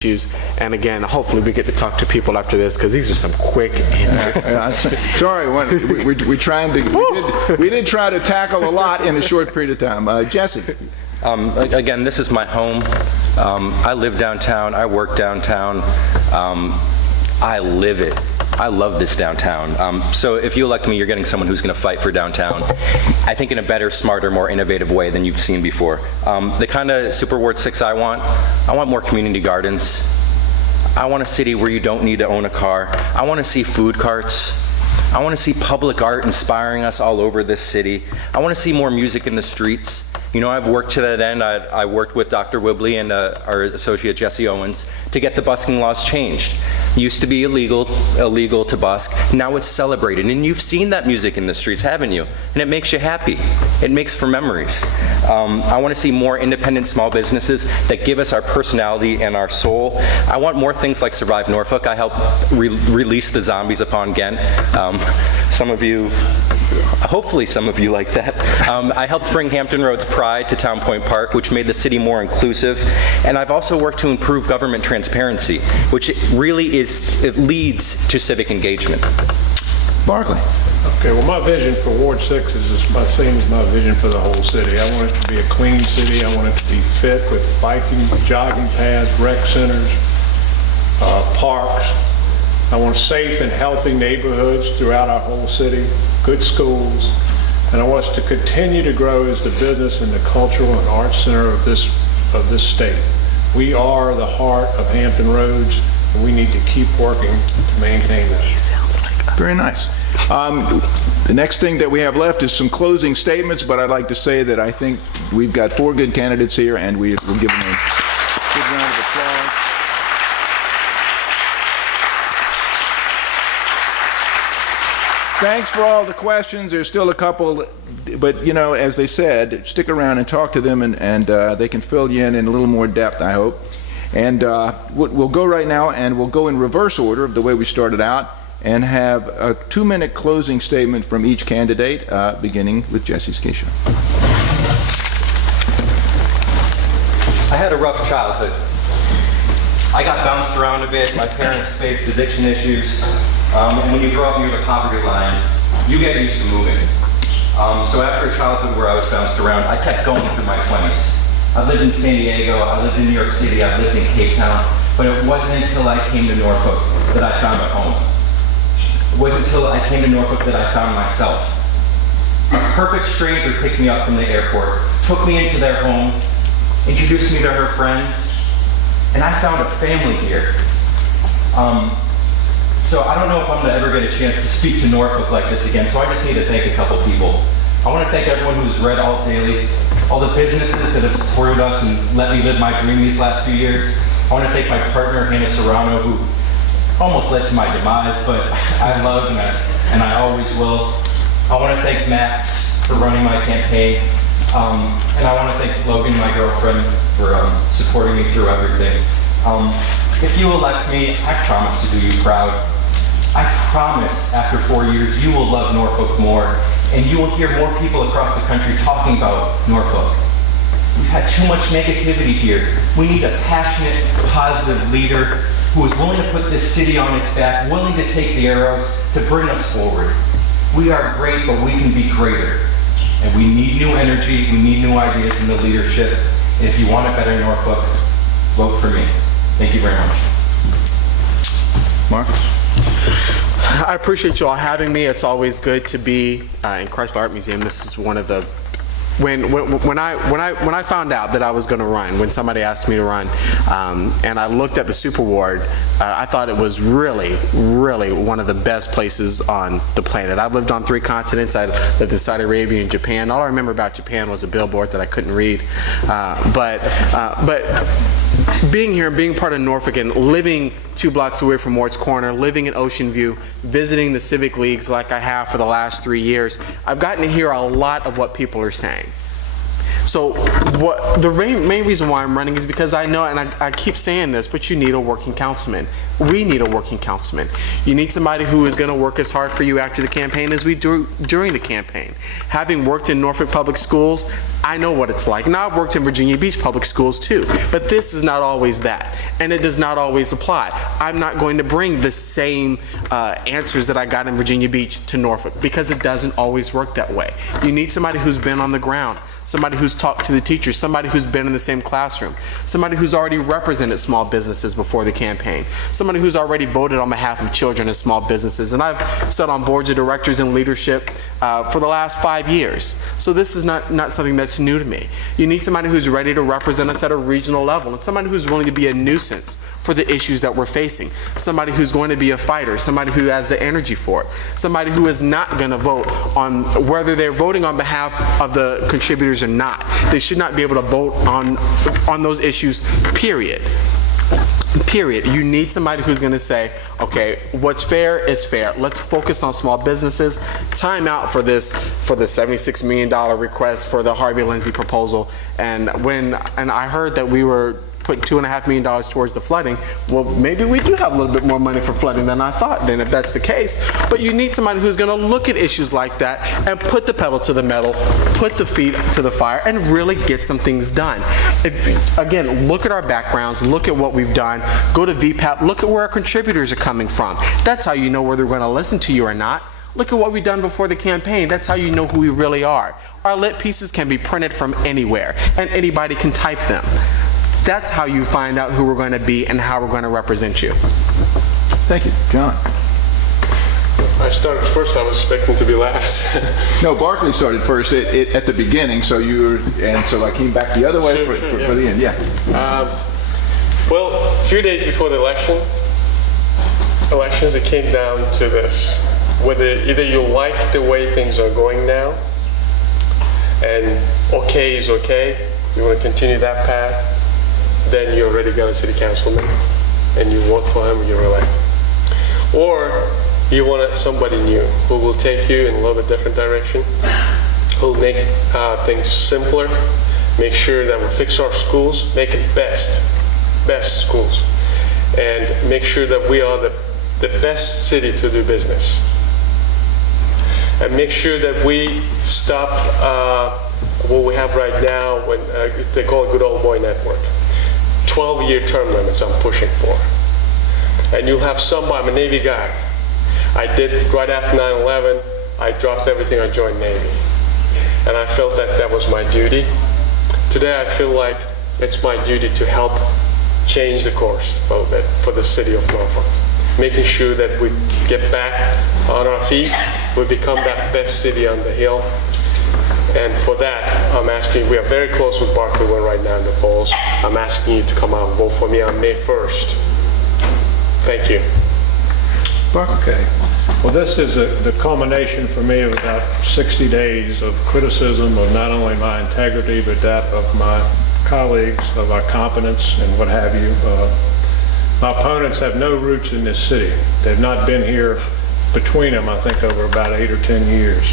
issues. And again, hopefully we get to talk to people after this, because these are some quick answers. Sorry, we did try to tackle a lot in a short period of time. Jesse. Again, this is my home. I live downtown. I work downtown. I live it. I love this downtown. So if you elect me, you're getting someone who's going to fight for downtown, I think in a better, smarter, more innovative way than you've seen before. The kind of Super Ward 6 I want more community gardens. I want a city where you don't need to own a car. I want to see food carts. I want to see public art inspiring us all over this city. I want to see more music in the streets. You know, I've worked to that end. I worked with Dr. Wibley and our associate Jesse Owens to get the busking laws changed. It used to be illegal to busk. Now it's celebrated. And you've seen that music in the streets, haven't you? And it makes you happy. It makes for memories. I want to see more independent small businesses that give us our personality and our soul. I want more things like Survive Norfolk. I helped release the zombies upon Ghent. Some of you, hopefully some of you like that. I helped bring Hampton Roads Pride to Town Point Park, which made the city more inclusive. And I've also worked to improve government transparency, which really it leads to civic engagement. Barclay. Okay, well, my vision for Ward 6 is my same as my vision for the whole city. I want it to be a clean city. I want it to be fit with biking, jogging paths, rec centers, parks. I want safe and healthy neighborhoods throughout our whole city, good schools, and I want us to continue to grow as the business and the cultural and arts center of this state. We are the heart of Hampton Roads, and we need to keep working to maintain that. Very nice. The next thing that we have left is some closing statements, but I'd like to say that I think we've got 4 good candidates here, and we'll give them a good round of applause. Thanks for all the questions. There's still a couple, but you know, as they said, stick around and talk to them, and they can fill you in a little more depth, I hope. And we'll go right now, and we'll go in reverse order of the way we started out, and have a 2-minute closing statement from each candidate, beginning with Jesse Skisha. I had a rough childhood. I got bounced around a bit. My parents faced addiction issues. And when you grow up near the poverty line, you get used to moving. So after a childhood where I was bounced around, I kept going through my 20s. I lived in San Diego, I lived in New York City, I lived in Cape Town, but it wasn't until I came to Norfolk that I found a home. It wasn't until I came to Norfolk that I found myself. A perfect stranger picked me up from the airport, took me into their home, introduced me to her friends, and I found a family here. So I don't know if I'm going to ever get a chance to speak to Norfolk like this again, so I just need to thank a couple people. I want to thank everyone who's read Alt Daily, all the businesses that have supported us and let me live my dream these last few years. I want to thank my partner, Hannah Serrano, who almost led to my demise, but I love and I always will. I want to thank Max for running my campaign, and I want to thank Logan, my girlfriend, for supporting me through everything. If you elect me, I promise to do you proud. I promise after 4 years you will love Norfolk more, and you will hear more people across the country talking about Norfolk. We've had too much negativity here. We need a passionate, positive leader who is willing to put this city on its back, willing to take the arrows to bring us forward. We are great, but we can be greater. And we need new energy, we need new ideas in the leadership. And if you want a better Norfolk, vote for me. Thank you very much. Marcus? I appreciate you all having me. It's always good to be in Chrysler Art Museum. This is one of the when I found out that I was going to run, when somebody asked me to run, and I looked at the Super Ward, I thought it was really one of the best places on the planet. I've lived on 3 continents. I lived in Saudi Arabia and Japan. All I remember about Japan was a billboard that I couldn't read. But being here, being part of Norfolk, and living 2 blocks away from Wards Corner, living in Ocean View, visiting the civic leagues like I have for the last 3 years, I've gotten to hear a lot of what people are saying. So the main reason why I'm running is because I know, and I keep saying this, but you need a working councilman. We need a working councilman. You need somebody who is going to work as hard for you after the campaign as we do during the campaign. Having worked in Norfolk Public Schools, I know what it's like. Now I've worked in Virginia Beach Public Schools too, but this is not always that, and it does not always apply. I'm not going to bring the same answers that I got in Virginia Beach to Norfolk because it doesn't always work that way. You need somebody who's been on the ground, somebody who's talked to the teachers, somebody who's been in the same classroom, somebody who's already represented small businesses before the campaign, somebody who's already voted on behalf of children and small businesses. And I've sat on boards of directors and leadership for the last 5 years. So this is not something that's new to me. You need somebody who's ready to represent us at a regional level, and somebody who's willing to be a nuisance for the issues that we're facing, somebody who's going to be a fighter, somebody who has the energy for it, somebody who is not going to vote on whether they're voting on behalf of the contributors or not. They should not be able to vote on those issues, period. Period. You need somebody who's going to say, okay, what's fair is fair. Let's focus on small businesses. Time out for the $76 million request for the Harvey Lindsay proposal. And I heard that we were putting $2.5 million towards the flooding. Well, maybe we do have a little bit more money for flooding than I thought then, if that's the case. But you need somebody who's going to look at issues like that and put the pedal to the metal, put the feet to the fire, and really get some things done. Again, look at our backgrounds, look at what we've done, go to VPAP, look at where our contributors are coming from. That's how you know whether they're going to listen to you or not. Look at what we've done before the campaign. That's how you know who we really are. Our lit pieces can be printed from anywhere, and anybody can type them. That's how you find out who we're going to be and how we're going to represent you. Thank you. John? I started first. I was expecting to be last. No, Barkley started first at the beginning, so so I came back the other way for the end. Yeah. Well, a few days before the elections, it came down to this: whether either you like the way things are going now, and okay is okay, you want to continue that path, then you already got a city councilman, and you vote for him, you're elected. Or you want somebody new who will take you in a little bit different direction, who will make things simpler, make sure that we fix our schools, make it best schools, and make sure that we are the best city to do business. And make sure that we stop what we have right now, when they call it good old boy network. 12-year term limits I'm pushing for. And you'll have I'm a Navy guy. I did, right after 9/11, I dropped everything, I joined Navy. And I felt that was my duty. Today I feel like it's my duty to help change the course a little bit for the city of Norfolk. Making sure that we get back on our feet, we become that best city on the hill. And for that, I'm asking, we are very close with Barkley right now in the polls. I'm asking you to come out and vote for me on May 1st. Thank you. Okay. Well, this is the culmination for me of about 60 days of criticism of not only my integrity, but that of my colleagues, of our competence and what have you. My opponents have no roots in this city. They've not been here between them, I think, over about 8 or 10 years.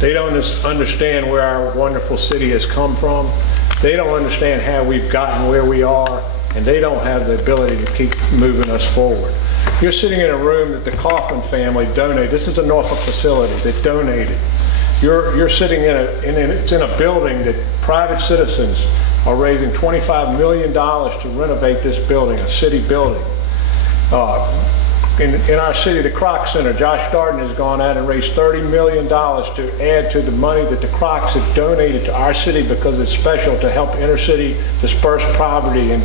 They don't understand where our wonderful city has come from. They don't understand how we've gotten where we are, and they don't have the ability to keep moving us forward. You're sitting in a room that the Kaufman family donated. This is a Norfolk facility that donated. You're sitting it's in a building that private citizens are raising $25 million to renovate this building, a city building. In our city, the Kroc Center, Josh Darden has gone out and raised $30 million to add to the money that the Krocs have donated to our city because it's special to help inner city disperse poverty and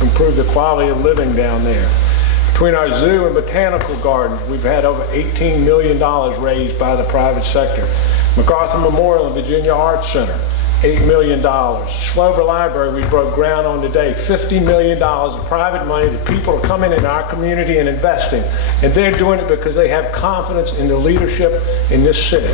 improve the quality of living down there. Between our zoo and botanical gardens, we've had over $18 million raised by the private sector. MacArthur Memorial and Virginia Arts Center, $8 million. Slover Library, we broke ground on today, $50 million of private money that people are coming in our community and investing. And they're doing it because they have confidence in the leadership in this city.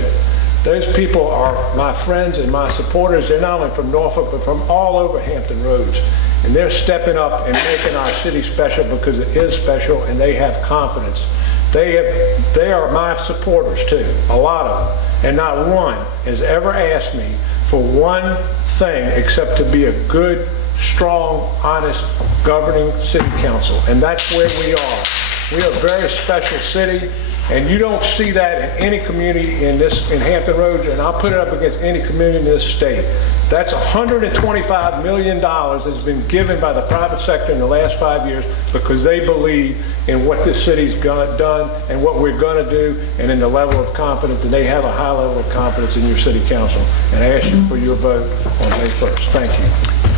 Those people are my friends and my supporters. They're not only from Norfolk, but from all over Hampton Roads. And they're stepping up and making our city special because it is special, and they have confidence. They are my supporters too, a lot of them. And not one has ever asked me for one thing except to be a good, strong, honest governing city council. And that's where we are. We are a very special city, and you don't see that in any community in Hampton Roads, and I'll put it up against any community in this state. That's $125 million that's been given by the private sector in the last 5 years because they believe in what this city's done and what we're going to do, and in the level of confidence, and they have a high level of confidence in your city council. And I ask you for your vote on May 1st. Thank you.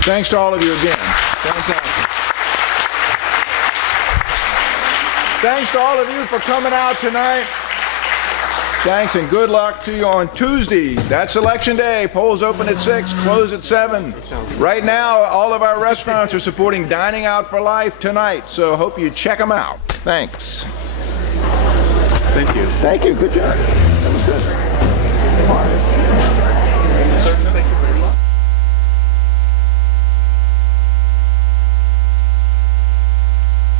Thanks to all of you again. Fantastic. Thanks to all of you for coming out tonight. Thanks and good luck to you on Tuesday. That's Election Day. Polls open at 6, close at 7. Right now, all of our restaurants are supporting Dining Out for Life tonight, so hope you check them out. Thanks. Thank you. Thank you. Good job. That was good.